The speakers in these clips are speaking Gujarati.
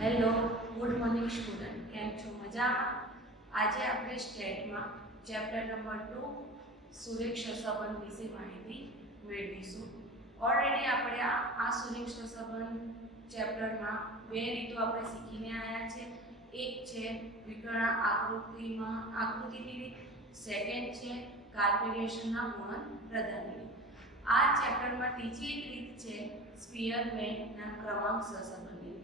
Hello, good morning student. કેમ છો? મજામાં? આજે આપણે સ્ટેટમાં ચેપ્ટર નંબર 2 સુરેખ સંબંધ વિશે માહિતી મેળવીશું. ઓલરેડી આપણે આ સુરેખ સંબંધ ચેપ્ટરમાં બે રીતો આપણે શીખીને આવ્યા છે. એક છે વિકર્ણ આકૃતિની રીત, સેકન્ડ છે કાર્પેરેશનના ગુણન પ્રદાનની રીત. આ ચેપ્ટરમાં ત્રીજી એક રીત છે સ્પીયરમેનના ક્રમાંક સહસંબંધની.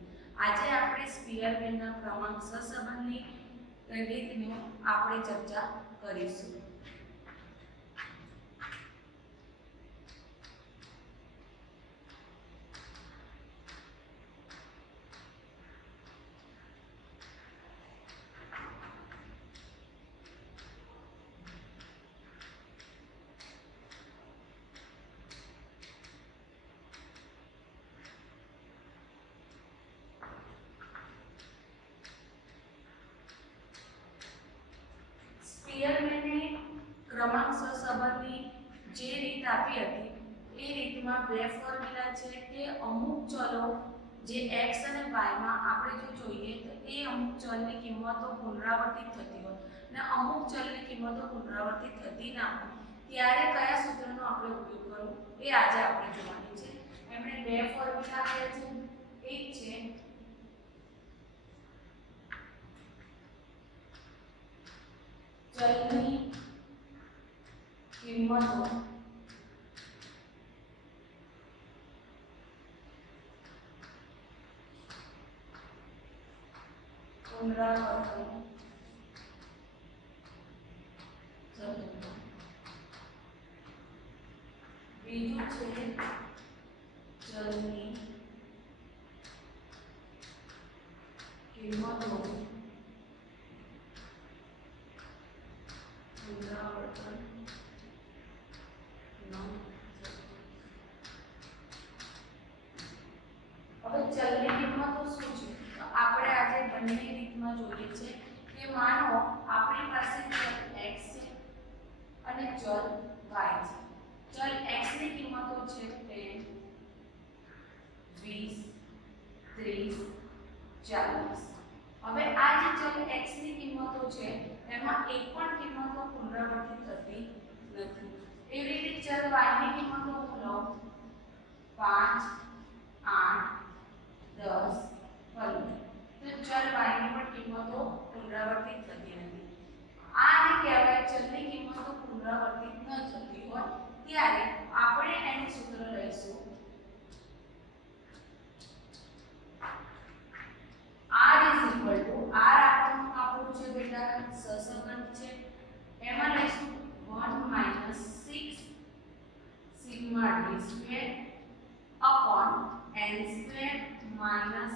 આજે આપણે સ્પીયરમેનના ક્રમાંક સહસંબંધની રીતની આપણે ચર્ચા કરીશું. સ્પીયરમેને ક્રમાંક સહસંબંધની જે રીત આપી હતી એ રીતમાં બે ફોર્મ્યુલા છે કે અમુક ચલો જે x અને y માં આપણે જો જોઈએ તો એ અમુક ચલની કિંમતો પુનરાવર્તિત થતી હોય અને અમુક ચલની કિંમતો પુનરાવર્તિત થતી ના હોય ત્યારે કયા સૂત્રનો આપણે ઉપયોગ કરવો એ આજે આપણે જોવાની છે. એમણે બે ફોર્મ્યુલા આપ્યા છે. એક છે ચલની કિંમતો પુનરાવર્તન સૂત્ર. બીજું છે ચલની કિંમતો પુનરાવર્તન હવે ચલની કિંમતો શું છે તો આપણે આજે બંને રીતમાં જોઈએ છે કે માનો આપણી પાસે ચલ x છે અને ચલ y છે. ચલ x ની કિંમતો છે 10 20 30 40. હવે આ જે ચલ x ની કિંમતો છે એમાં એક પણ કિંમતો પુનરાવર્તિત થતી નથી. એવી રીતે ચલ y ની કિંમતો હું લઉં 5 8 10 15. તો ચલ y ની પણ કિંમતો પુનરાવર્તિત થતી નથી. આને કહેવાય ચલની કિંમતો પુનરાવર્તિત ન થતી હોય ત્યારે આપણે એનું સૂત્ર લઈશું r આપણું છે બેટા સહસંબંધ છે. એમાં લઈશું 1 - 6 sigma d² upon n² minus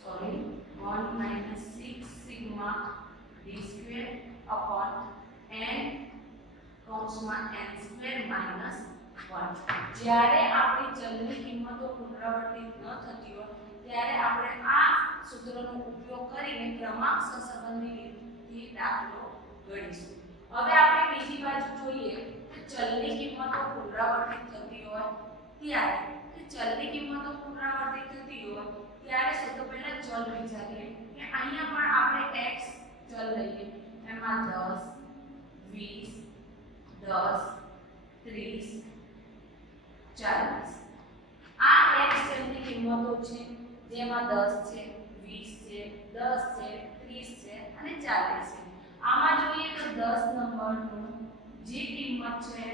sorry 1 - 6 sigma d² upon n કૌંસમાં n² minus 1. જ્યારે આપણી ચલની કિંમતો પુનરાવર્તિત ન થતી હોય ત્યારે આપણે આ સૂત્રનો ઉપયોગ કરીને ક્રમાંક સહસંબંધની રીતથી દાખલો ગણીશું. હવે આપણે બીજી બાજુ જોઈએ તો ચલની કિંમતો પુનરાવર્તિત થતી હોય ત્યારે ચલની કિંમતો પુનરાવર્તિત થતી હોય ત્યારે સૌથી પહેલા ચલ વિચારીએ કે અહીંયા પણ આપણે x ચલ લઈએ. એમાં 10 20 10 30 40. આ x ચલની કિંમતો છે જેમાં 10 છે 20 છે 10 છે 30 છે અને 40 છે. આમાં જોઈએ તો 10 નંબરનું જે કિંમત છે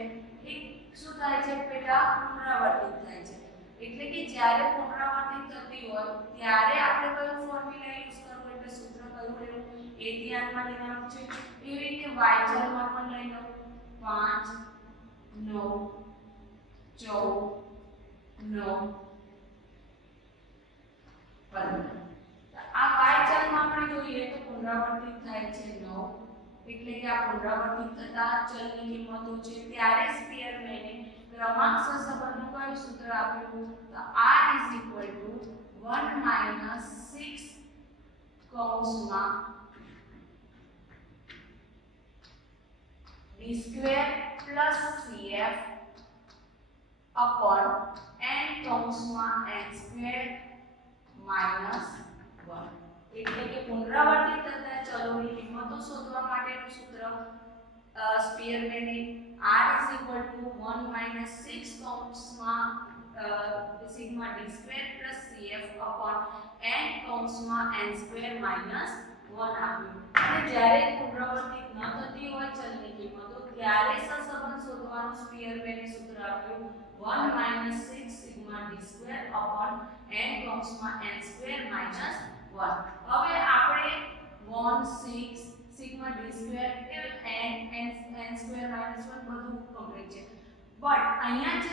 એ શું થાય છે બેટા પુનરાવર્તિત થાય છે. એટલે કે જ્યારે પુનરાવર્તિત થતી હોય ત્યારે આપણે કયું ફોર્મ્યુલા યુઝ કરવું એટલે સૂત્ર કયું લેવું એ ધ્યાનમાં લેવાનું છે. એવી રીતે y ચલમાં પણ લઈ લો 5 9 14 9 15. આ y ચલમાં આપણે જોઈએ તો પુનરાવર્તિત થાય છે 9 એટલે કે આ પુનરાવર્તિત થતા ચલની કિંમતો છે ત્યારે સ્પીયરમેને ક્રમાંક સહસંબંધનું કયું સૂત્ર આપ્યું તો r 1 - 6 કૌંસમાં d square plus cf upon n કૌંસમાં n સ્ક્વેર માઈનસ 1 એટલે કે પુનરાવર્તિત થતા ચલોની કિંમતો શોધવા માટેનું સૂત્ર સ્પીયરમેનની r = 1 - 6 કૌંસમાં sigma d square plus cf upon n કૌંસમાં n સ્ક્વેર માઈનસ 1 આવ્યું અને જ્યારે પુનરાવર્તિત ન થતી હોય ચલની કિંમતો ત્યારે સહસંબંધ શોધવાનું સ્પીયરમેનનું સૂત્ર આપ્યું 1 - 6 sigma d square upon n કૌંસમાં n સ્ક્વેર માઈનસ 1 હવે આપણે 1 6 sigma d square n square minus 1 બધું કમ્પ્લીટ છે બટ અહીંયા જે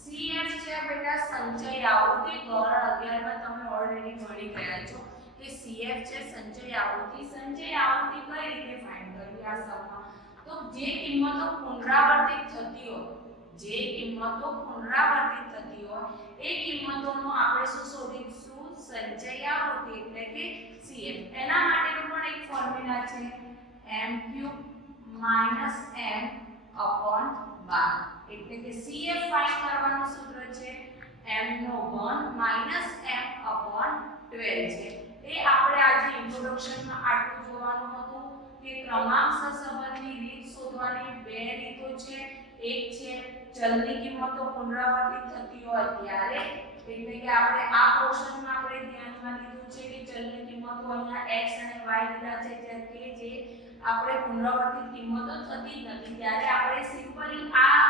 cf છે બેટા સંચય આવૃત્તિ ધોરણ 11 માં તમે ઓલરેડી ભણી ગયા છો કે cf છે સંચય આવૃત્તિ કઈ રીતે ફાઇન્ડ કરવી આ સમમાં તો જે કિંમતો પુનરાવર્તિત થતી હોય એ કિંમતોનો આપણે શું શોધીશું સંચય આવૃત્તિ એટલે કે cf એના માટેનો પણ એક ફોર્મ્યુલા છે m³ - m/12 એટલે કે cf ફાઇન્ડ કરવાનું સૂત્ર છે m⁴ - m/12 છે એ આપણે આજે ઇન્ટ્રોડક્શનમાં આટલું જોવાનું હતું કે ક્રમાંક સહસંબંધની રીત શોધવાની બે રીતો છે એક છે ચલની કિંમતો પુનરાવર્તિત થતી હોય ત્યારે એટલે કે આપણે આ ક્વેશ્ચનમાં આપણે ધ્યાનમાં લીધું છે કે ચલની કિંમતો અહીંયા x અને y લીધા છે કે જે આપણે પુનરાવર્તિત કિંમતો થતી જ નથી ત્યારે આપણે સિમ્પલી આ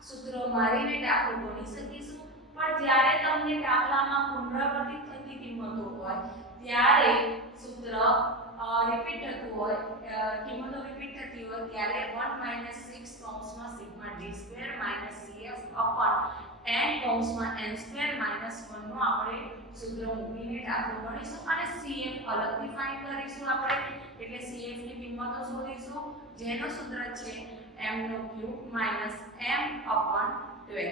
સૂત્ર મારીને દાખલો ગણી શકીશું પણ જ્યારે તમને દાખલામાં પુનરાવર્તિત થતી કિંમતો હોય ત્યારે સૂત્ર રિપીટ થતું હોય કિંમતો રિપીટ થતી હોય ત્યારે 1 - 6 કૌંસમાં sigma d square minus cf upon n કૌંસમાં n સ્ક્વેર માઈનસ 1 નો આપણે સૂત્ર મૂકીને દાખલો ગણીશું અને cf અલગથી ફાઇન્ડ કરીશું આપણે એટલે cf ની કિંમતો શોધીશું જેનો સૂત્ર છે m³ - m/12 હવે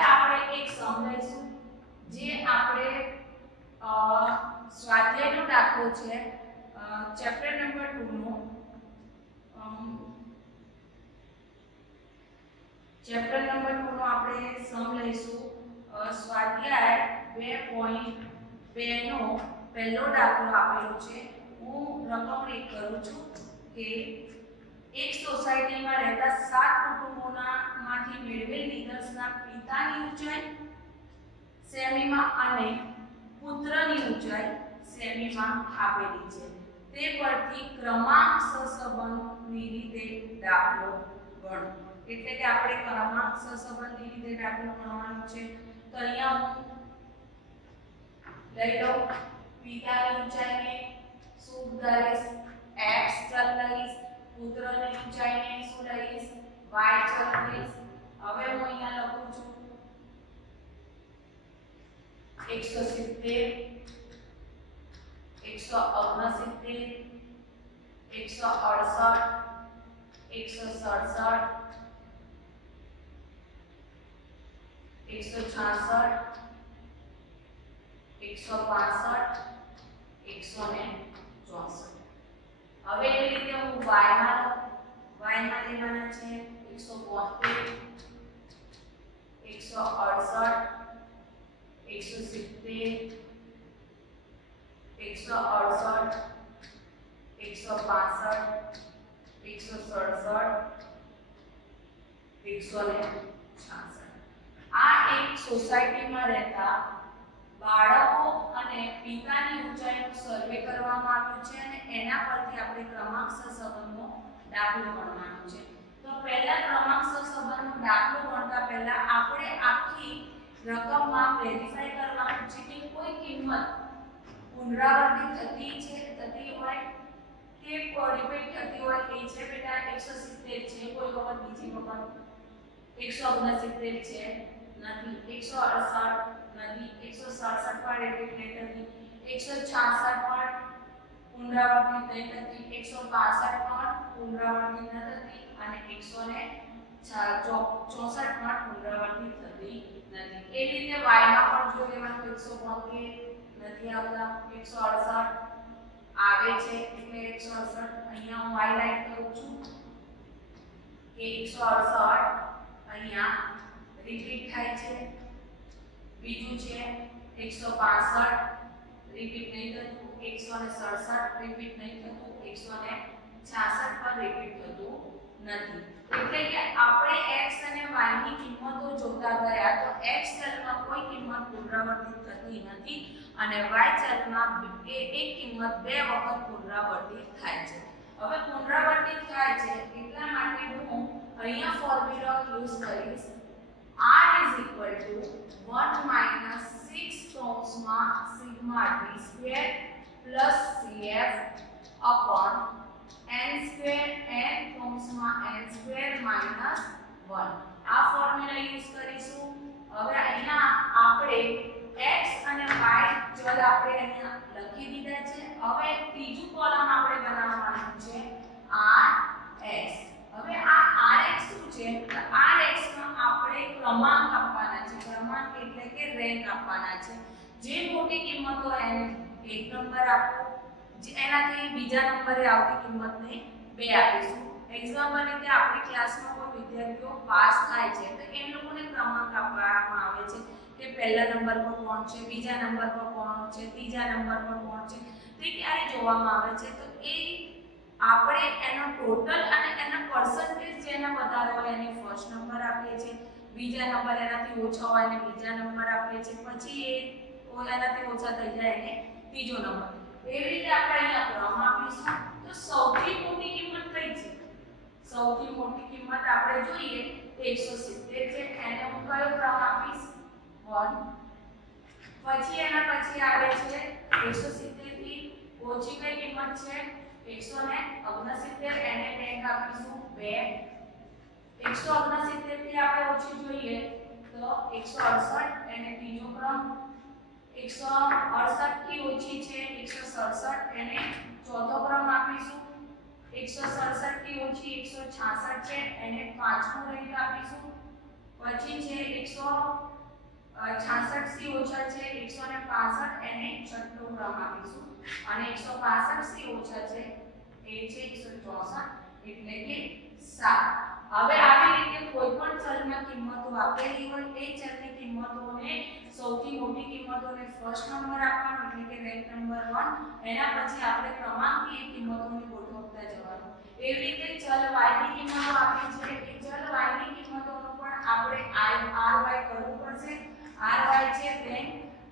આપણે એક સમ લઈશું જે આપણે સ્વાધ્યાયનો દાખલો છે ચેપ્ટર નંબર 2 નો આપણે સમ લઈશું સ્વાધ્યાય 2.2 નો પહેલો દાખલો આપેલો છે હું રકમ રીડ કરું છું કે એક સોસાયટીમાં રહેતા 7 કુટુંબોમાંથી મેળવેલ નિદર્શના પિતાની ઊંચાઈ સેમીમાં અને પુત્રની ઊંચાઈ સેમીમાં આપેલી છે તે પરથી ક્રમાંક સહસંબંધની રીતે દાખલો ગણો એટલે કે આપણે ક્રમાંક સહસંબંધની રીતે દાખલો ગણવાનો છે તો અહીંયા હું લઈ લો પિતાની ઊંચાઈને શું લઈશ x ચલ લઈશ પુત્રની ઊંચાઈને શું લઈશ y ચલ લઈશ હવે હું અહીંયા લખું છું 170 169 168 167 166 165 164 હવે એવી રીતે હું y માં લેવાના છે 172 168 170 168 165 167 આ એક સોસાયટીમાં રહેતા બાળકો અને પિતાની ઊંચાઈનો સર્વે કરવામાં આવ્યો છે અને એના પરથી આપણે ક્રમાંક સહસંબંધનો દાખલો ગણવાનો છે તો પહેલા ક્રમાંક સહસંબંધનો દાખલો ગણતા પહેલા આપણે આખી રકમમાં વેરીફાઈ કરવાનું છે કે કોઈ કિંમત પુનરાવર્તિત થતી હોય કે રિપીટ થતી હોય એ છે બેટા 170 છે કોઈ વખત બીજી વખત 169 છે નથી 168 નથી 167 પણ રિપીટ નહીં થતી 166 પણ પુનરાવર્તિત નહીં થતી 165 પણ પુનરાવર્તિત ન થતી અને 164 પણ પુનરાવર્તિત થતી નથી એ રીતે y માં પણ જો લેવાનું 172 નથી આવતા 168 આવે છે એટલે 168 અહીંયા હું y લાઈન કરું છું કે 168 અહીંયા રિપીટ થાય છે, બીજું છે 165 રિપીટ નહીં થતું, 167 રિપીટ નહીં થતું, 166 પર રિપીટ થતું નથી. એટલે કે આપણે x અને y ની કિંમતો જોતા ગયા તો x ચલમાં કોઈ કિંમત પુનરાવર્તિત થતી નથી અને y ચલમાં એક કિંમત બે વખત પુનરાવર્તિત થાય છે. હવે પુનરાવર્તિત થાય છે એટલા માટે હું અહીંયા ફોર્મ્યુલા યુઝ કરીશ r = 1 - 6 કૌંસમાં sigma d square plus cf upon n square n કૌંસમાં n સ્ક્વેર માઈનસ 1. આ ફોર્મ્યુલા યુઝ કરીશું. હવે અહીંયા આપણે x અને y ચલ આપણે અહીંયા લખી દીધા છે. હવે ત્રીજું કોલમ આપણે બનાવવાનું છે rx. હવે આ rx શું છે? તો rx માં આપણે ક્રમાંક આપવાના છે. ક્રમાંક એટલે કે રેન્ક આપવાના છે. જે મોટી કિંમત હોય એને 1 નંબર આપો, એનાથી બીજા નંબરે આવતી કિંમતને 2 આપીશું. એક્ઝામ્પલ રીતે આપણી ક્લાસમાં કોઈ વિદ્યાર્થીઓ પાસ થાય છે તો એ લોકોને ક્રમાંક આપવામાં આવે છે કે પહેલા નંબર પર કોણ છે, બીજા નંબર પર કોણ છે, ત્રીજા નંબર પર કોણ છે, તે ક્યારે જોવામાં આવે છે. તો એ આપણે એનો ટોટલ અને એના પર્સન્ટેજ જેના વધારે હોય એને ફર્સ્ટ નંબર આપીએ છીએ, બીજા નંબર એનાથી ઓછા હોય એને બીજા નંબર આપીએ છીએ, પછી એ એનાથી ઓછા થઈ જાય એને ત્રીજો નંબર. એવી રીતે આપણે અહીંયા ક્રમ આપીશું. તો સૌથી મોટી કિંમત કઈ છે? સૌથી મોટી કિંમત આપણે જોઈએ 170 છે. એને હું કયો ક્રમ આપીશ? 1. પછી એના પછી આવે છે 170 થી ઓછી કઈ કિંમત છે? 169. એને રેન્ક આપીશું 2. 169 થી આપણે ઓછી જોઈએ તો 168 એને ત્રીજો ક્રમ. 168 થી ઓછી છે 167 એને ચોથો ક્રમ આપીશું. 167 થી ઓછી 166 છે એને પાંચમો રેન્ક આપીશું. પછી છે 166 થી ઓછા છે 165 એને છઠ્ઠો ક્રમ આપીશું અને 165 થી ઓછા છે એ છે 164 એટલે કે 7. હવે આવી રીતે કોઈ પણ ચલમાં કિંમતો આપેલી હોય એ ચલની કિંમતોને સૌથી મોટી કિંમતોને ફર્સ્ટ નંબર આપવાનો એટલે કે રેન્ક નંબર 1. એના પછી આપણે ક્રમાંકની એ કિંમતોને ગોઠવતા જવાનું. એવી રીતે ચલ y ની કિંમતો આપી છે એ ચલ y ની કિંમતોનો પણ આપણે ry કરવું પડશે. ry છે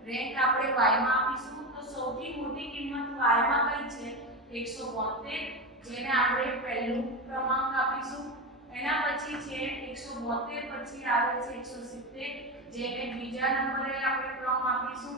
રેન્ક આપણે y માં આપીશું. તો સૌથી મોટી કિંમત y માં કઈ છે? 172 જેને આપણે પહેલું ક્રમાંક આપીશું. એના પછી છે 172 પછી આવે છે 170 જેને બીજા નંબરે આપણે ક્રમ આપીશું.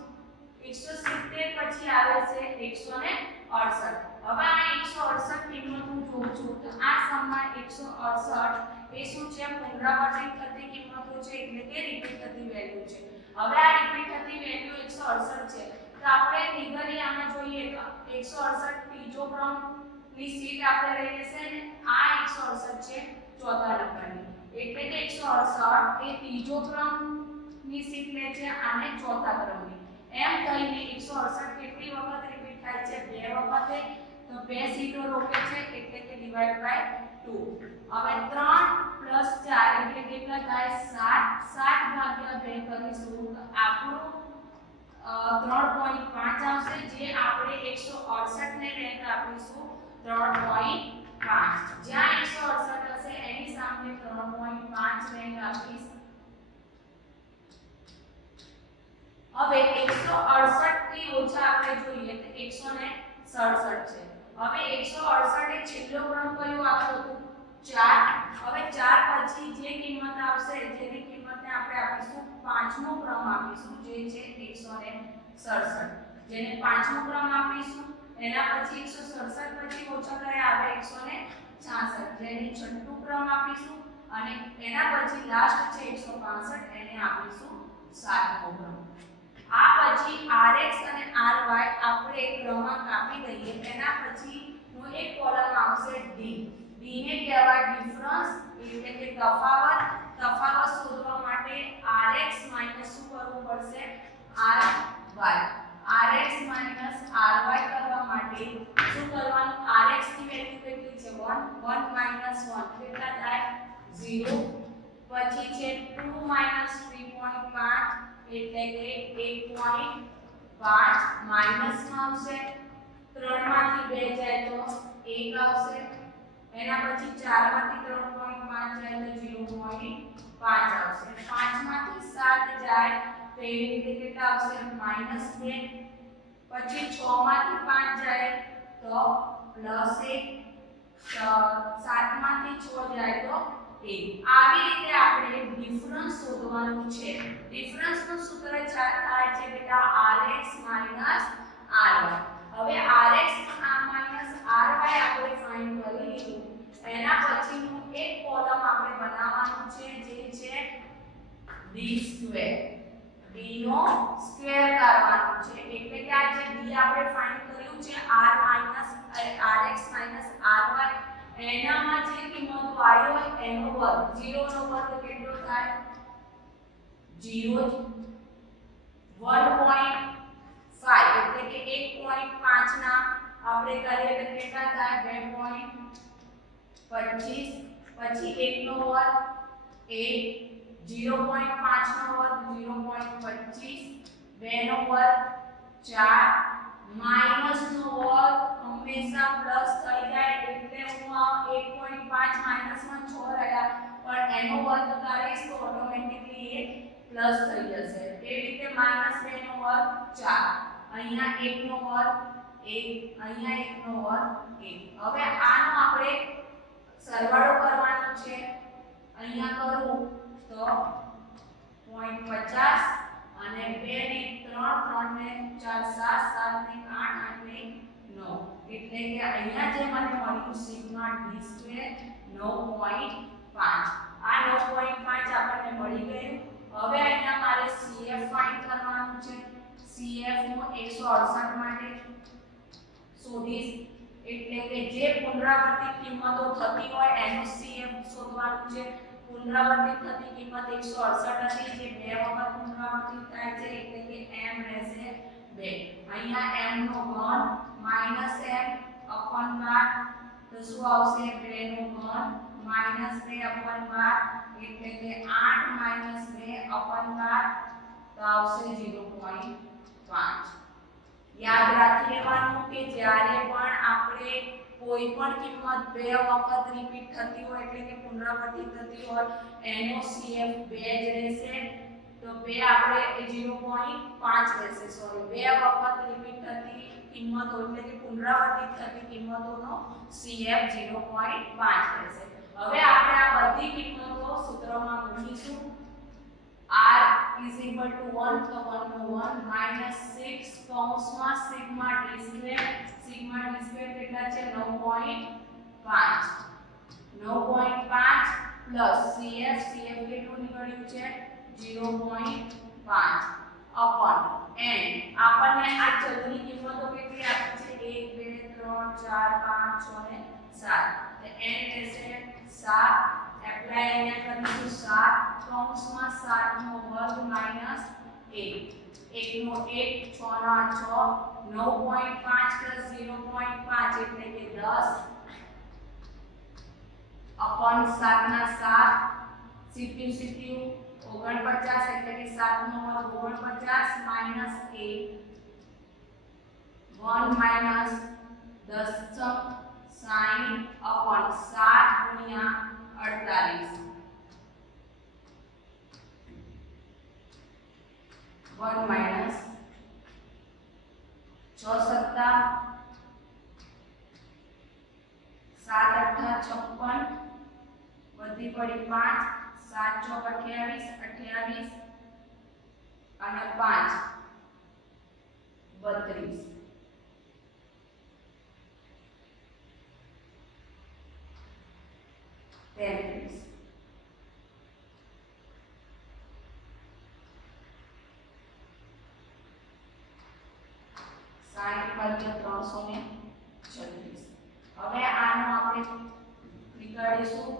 170 પછી આવે છે 168. હવે આ 168 કિંમત હું જોઉં છું તો આ સમમાં 168 એ શું છે? પુનરાવર્તિત થતી કિંમતો છે એટલે કે રિપીટ થતી વેલ્યુ છે. હવે આ રિપીટ થતી વેલ્યુ 168 છે તો આપણે લીગલી આમાં જોઈએ તો 168 ત્રીજો ક્રમ ની સીટ આપણે લઈ લેશે ને આ 168 છે ચોથા નંબરની એટલે કે 168 એ ત્રીજો ક્રમ ની સીટ લે છે અને ચોથા ક્રમની. એમ થઈને 168 કેટલી વખત રિપીટ થાય છે? બે વખતે. તો બે સીટો રોકે છે એટલે કે ડિવાઇડ બાય 2. હવે 3 + 4 એટલે કેટલા થાય? 7. 7 ભાગ્યા 2 કરીશું તો આપણું 3.5 આવશે જે આપણે 168 ને રેન્ક આપીશું 3.5. જ્યાં 168 હશે એની સામે 3.5 રેન્ક આપીશ. હવે 168 થી ઓછા આપણે જોઈએ તો 167 છે. હવે 168 એ છેલ્લો ક્રમ કયો આપ્યો હતો? 4. હવે 4 પછી જે કિંમત આવશે જેની કિંમતને આપણે આપીશું પાંચમો ક્રમ આપીશું જે છે 167. જેને પાંચમો ક્રમ આપીશું એના પછી 167 પછી ઓછા કરે આવે 166 જેને છઠ્ઠો ક્રમ આપીશું અને એના પછી લાસ્ટ છે 165 એને આપીશું સાતમો ક્રમ. આ પછી rx અને ry આપણે ક્રમાંક આપી દઈએ. એના પછી નો એક કોલમ આવશે d. d ને કહેવાય ડિફરન્સ એટલે કે તફાવત. તફાવત શોધવા માટે rx માઈનસ શું કરવું પડશે? ry. rx માઈનસ ry કરવા માટે શું કરવાનું? rx ની વેલ્યુ કેટલી છે? 1. 1 - 1 કેટલા થાય? 0 પછી છે 2 માઈનસ 3.5 એટલે કે 1.5 માઈનસ માં આવશે 3 માંથી 2 જાય તો 1 આવશે એના પછી 4 માંથી 3.5 જાય તો 0.5 આવશે 5 માંથી 7 જાય તો એવી રીતે કેટલા આવશે -2 પછી 6 માંથી 5 જાય તો +1 7 માંથી 6 જાય તો 1 આવી રીતે આપણે ડિફરન્સ શોધવાનું છે ડિફરન્સનું સૂત્ર થાય છે બેટા rx ry હવે rx માઈનસ ry આપણે ફાઇન્ડ કરી લીધું એના પછીનું એક કોલમ આપણે બનાવવાનું છે જે છે d સ્ક્વેર d નો સ્ક્વેર કરવાનો છે એટલે કે આ જે d આપણે ફાઇન્ડ કર્યું છે rx ry એનામાં જે કિંમત y હોય એનો વર્ગ 0 નો વર્ગ કેટલો થાય 0 1.5 એટલે કે 1.5 ના આપણે કરીએ તો કેટલા થાય 2.25 પછી 1 નો વર્ગ 1 0.5 નો વર્ગ 0.25 2 નો વર્ગ 4 માઈનસ નો વર્ગ હંમેશા પ્લસ થઈ જાય એટલે હું આ 1.5 માઈનસ માં 6 રહ્યા પણ એનો વર્ગ કરીશ તો ઓટોમેટિકલી એ પ્લસ થઈ જશે એ રીતે -2 નો વર્ગ 4 અહીંયા 1 નો વર્ગ 1 અહીંયા 1 નો વર્ગ 1 હવે આનો આપણે સરવાળો કરવાનો છે અહીંયા કરું તો 0.50 અને 2 ને 3 3 ને 4 7 7 ને 8 8 ને 9 એટલે કે અહીંયા જે મને મળ્યું સિગ્મા d સ્ક્વેર 9.5 આ 9.5 આપણને મળી ગયું હવે અહીંયા મારે CF ફાઇન્ડ કરવાનું છે CF હું 168 માટે શોધીશ એટલે કે જે પુનરાવર્તિત કિંમતો થતી હોય એનો CF શોધવાનું છે પુનરાવર્તિત થતી કિંમત 168 હતી જે બે વખત પુનરાવર્તિત થાય છે એટલે કે m રહેશે 2 અહીંયા m નો ઘન -m/12 તો શું આવશે 2 નો ઘન -2/12 એટલે કે 8 2/12 તો આવશે 0.5 યાદ રાખી લેવાનું કે જ્યારે પણ આપણે કોઈ પણ કિંમત બે વખત રિપીટ થતી હોય એટલે કે પુનરાવર્તિત થતી હોય એનો CF 2 જ રહેશે તો 2 આપણે 0.5 રહેશે સોરી બે વખત રિપીટ થતી કિંમતો એટલે કે પુનરાવર્તિત થતી કિંમતોનો CF 0.5 રહેશે હવે આપણે આ બધી કિંમતો સૂત્રમાં મૂકીશું r is equal to 1 તો 1 નો 1 minus 6 કૌંસમાં સિગ્મા d સ્ક્વેર કેટલા છે 9.5 પ્લસ CF કેટલું નીકળ્યું છે 0.5 અપોન n આપણને આ ચલની કિંમતો કેટલી આપી છે 1 2 3 4 5 6 ને 7 તો n રહેશે 7 એપ્લાય અહીંયા કરીશું 7 કૌંસમાં 7 નો વર્ગ માઈનસ 1 1 નો 1 6 ના 6 9.5 પ્લસ 0.5 એટલે કે 10 અપોન 7 ના 7 સીપ્યુ 49 એટલે કે 7 નો વર્ગ 49 માઈનસ 1 1 માઈનસ 10 60 અપોન 7 ગુણ્યા 48 1 માઈનસ 6 સત્તા 7 અઠ્ઠા 56 વધી પડી 5 7 ચોક 28 અને 5 32 33 60/336 હવે આનો આપણે નીકાળીશું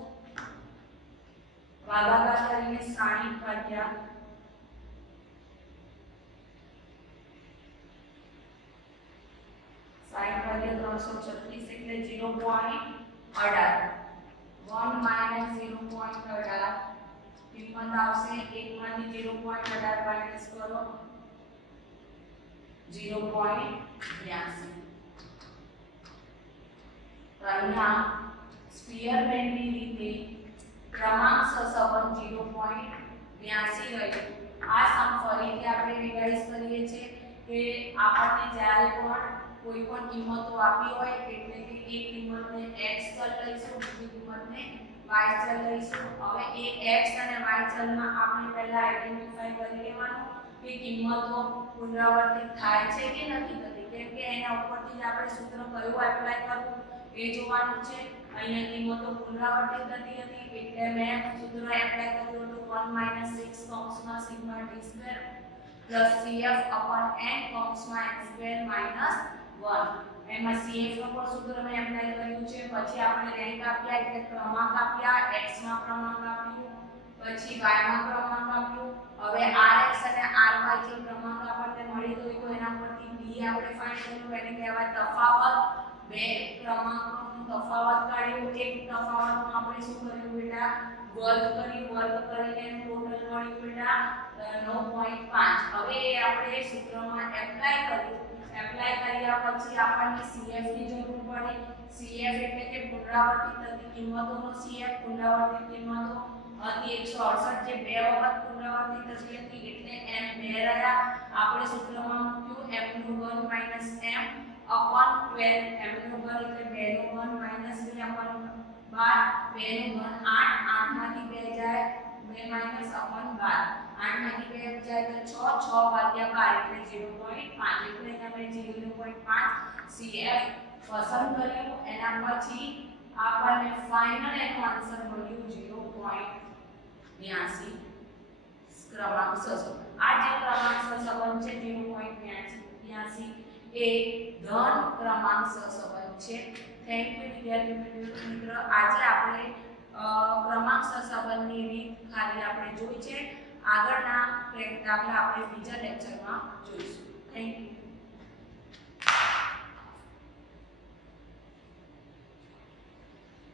ભાગાકાર કરીને 60/336 એટલે 0.18 1 માઇનસ 0.18 કિંમત આવશે 1 માંથી 0.18 માઇનસ કરો 0.82 અહીંયા સ્પીયરમેનની રીતે ક્રમાંક સહસંબંધ 0.82 રહ્યું આ સમ ફરીથી આપણે રિવાઇઝ કરીએ છીએ કે આપણને જ્યારે પણ કોઈ પણ કિંમતો આપી હોય એટલે કે એક કિંમતને x ચલ લઈશું બીજી કિંમતને y ચલ લઈશું હવે એ x અને y ચલમાં આપણે પહેલા આઈડેન્ટિફાઈ કરી લેવાનું કે કિંમતો પુનરાવર્તિત થાય છે કે નથી થતી કેમ કે એના ઉપરથી જ આપણે સૂત્ર કયું એપ્લાય કરવું એ જોવાનું છે અહીંયા કિંમતો પુનરાવર્તિત થતી હતી એટલે મેં સૂત્ર એપ્લાય કર્યું હતું 1 - 6 કૌંસમાં sigma t square plus cf upon n કૌંસમાં n સ્ક્વેર માઈનસ 1 એમાં cf નો પણ સૂત્ર મેં એપ્લાય કર્યું છે પછી આપણે રેન્ક આપ્યા એટલે ક્રમાંક આપ્યા x માં ક્રમાંક આપ્યું પછી y માં ક્રમાંક આપ્યું હવે rx અને ry જે ક્રમાંક આપણને મળી ગયો તો એના પરથી b આપણે ફાઇન્ડ કર્યું એને કહેવાય તફાવત બે ક્રમાંકોનો તફાવત કાઢ્યો એક તફાવતમાં આપણે શું કર્યું બેટા વર્ગ કરીને ટોટલ મળ્યું બેટા 9.5 હવે એ આપણે સૂત્રમાં એપ્લાય કર્યું એપ્લાય કર્યા પછી આપણને CF ની જરૂર પડી CF એટલે કે પુનરાવર્તિત થતી કિંમતોનો CF પુનરાવર્તિત કિંમતો હતી 168 જે બે વખત પુનરાવર્તિત થતી હતી એટલે m બે રહ્યા આપણે સૂત્રમાં મૂક્યું m નું ઘન માઈનસ m અપોન 12 m નું ઘન એટલે 2 નું ઘન માઈનસ 2 અપોન 12 2 નું ઘન 8 8 માંથી 2 જાય 2 માઈનસ અપોન 12 8 માંથી 2 જાય તો 6 6 ભાગ્યા 12 એટલે 0.5 એટલે તમે 0.5 CF પસંદ કર્યું એના પછી આપણને ફાઇનલ એનો આન્સર મળ્યું 0.82 ક્રમાંક સહસંબંધ આ જે ક્રમાંક સહસંબંધ છે 0.82 એ ધન ક્રમાંક સહસંબંધ છે થેન્ક યુ વિદ્યાર્થી મિત્રો આજે આપણે ક્રમાંક સહસંબંધની રીત ખાલી આપણે જોઈ છે આગળના દાખલા આપણે બીજા લેક્ચરમાં જોઈશું થેન્ક યુ